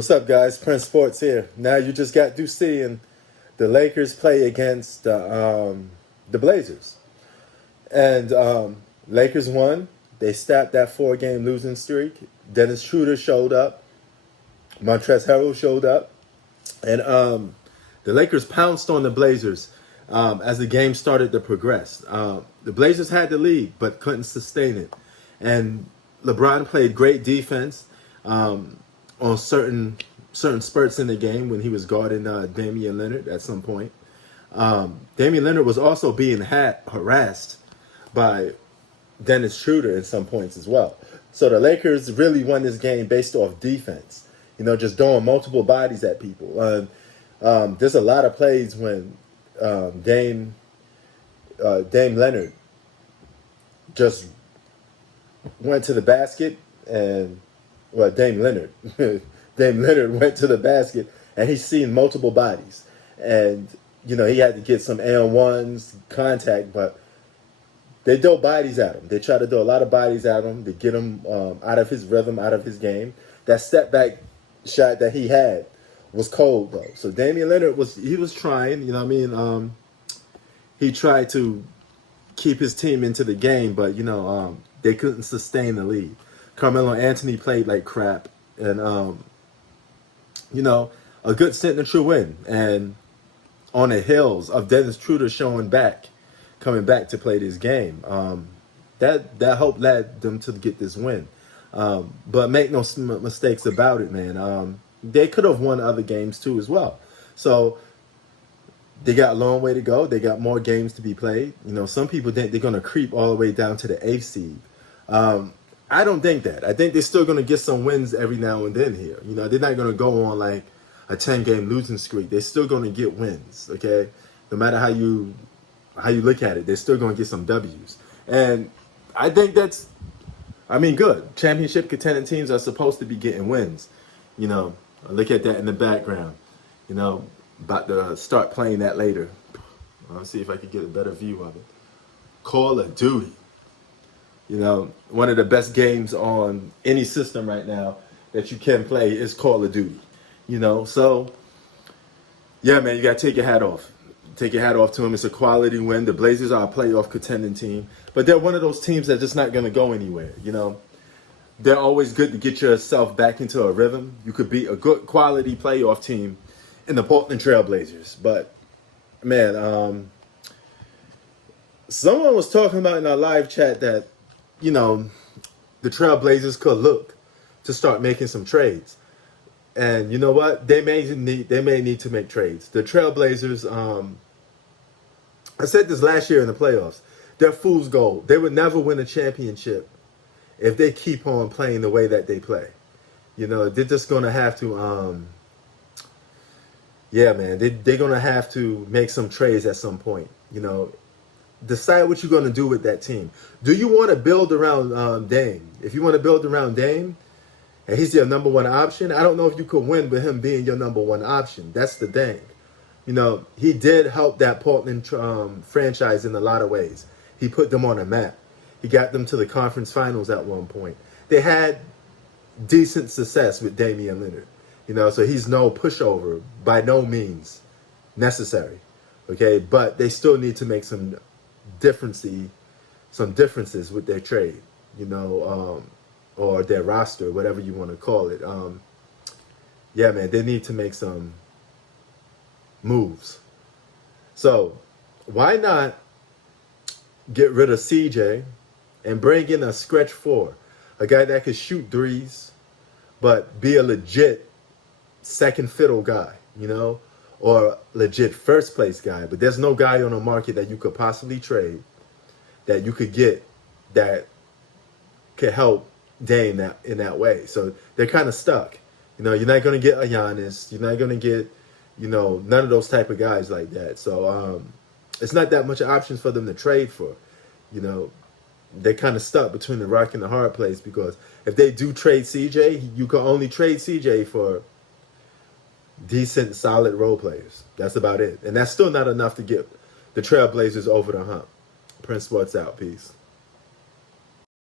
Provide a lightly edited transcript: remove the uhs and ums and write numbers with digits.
What's up, guys? Prince Sports here. Now you just got through seeing the Lakers play against the Blazers, and Lakers won. They stopped that four-game losing streak. Dennis Schroeder showed up. Montrezl Harrell showed up, and the Lakers pounced on the Blazers as the game started to progress. The Blazers had the lead, but couldn't sustain it, and LeBron played great defense. On certain spurts in the game when he was guarding Damian Lillard at some point. Damian Lillard was also being harassed by Dennis Schroeder at some points as well. So the Lakers really won this game based off defense, just throwing multiple bodies at people. There's a lot of plays when Dame Leonard just went to the basket and Dame Leonard. Dame Leonard went to the basket and he's seen multiple bodies. And, he had to get some N1s contact, but they throw bodies at him. They try to throw a lot of bodies at him to get him out of his rhythm, out of his game. That step back shot that he had was cold, though. So Damian Leonard was trying, he tried to keep his team into the game, but, they couldn't sustain the lead. Carmelo Anthony played like crap, and a good signature win, and on the heels of Dennis Schroeder coming back to play this game, that hope led them to get this win. But make no mistakes about it, man. They could have won other games too as well. So they got a long way to go. They got more games to be played. Some people think they're going to creep all the way down to the 8th seed. I don't think that. I think they're still going to get some wins every now and then here. They're not going to go on like a 10-game losing streak. They're still going to get wins, okay? No matter how you look at it, they're still going to get some W's. And I think that's, good. Championship contending teams are supposed to be getting wins. Look at that in the background. About to start playing that later. I'll see if I can get a better view of it. Call of Duty. One of the best games on any system right now that you can play is Call of Duty. So, yeah, man, you got to take your hat off. Take your hat off to them. It's a quality win. The Blazers are a playoff contending team, but they're one of those teams that's just not going to go anywhere. They're always good to get yourself back into a rhythm. You could be a good quality playoff team in the Portland Trail Blazers. But, man, someone was talking about in our live chat that, the Trailblazers could look to start making some trades. And you know what? They may need to make trades. The Trailblazers, I said this last year in the playoffs, they're fool's gold. They would never win a championship if they keep on playing the way that they play. They're just going to have to, they're going to have to make some trades at some point, Decide what you're going to do with that team. Do you want to build around Dame? If you want to build around Dame, and he's your number one option, I don't know if you could win with him being your number one option. That's the thing. He did help that Portland franchise in a lot of ways. He put them on a map. He got them to the conference finals at one point. They had decent success with Damian Lillard. So he's no pushover, by no means necessary. Okay, but they still need to make some differences with their trade, or their roster, whatever you want to call it. Man, they need to make some moves. So why not get rid of CJ and bring in a stretch four, a guy that could shoot threes, but be a legit second fiddle guy, or legit first place guy. But there's no guy on the market that you could possibly trade that you could get that could help Dame in that way. So they're kind of stuck. You're not going to get a Giannis. You're not going to get, none of those type of guys like that. So it's not that much options for them to trade for. They're kind of stuck between the rock and the hard place, because if they do trade CJ, you can only trade CJ for decent, solid role players. That's about it. And that's still not enough to get the Trailblazers over the hump. Prince Sports out. Peace.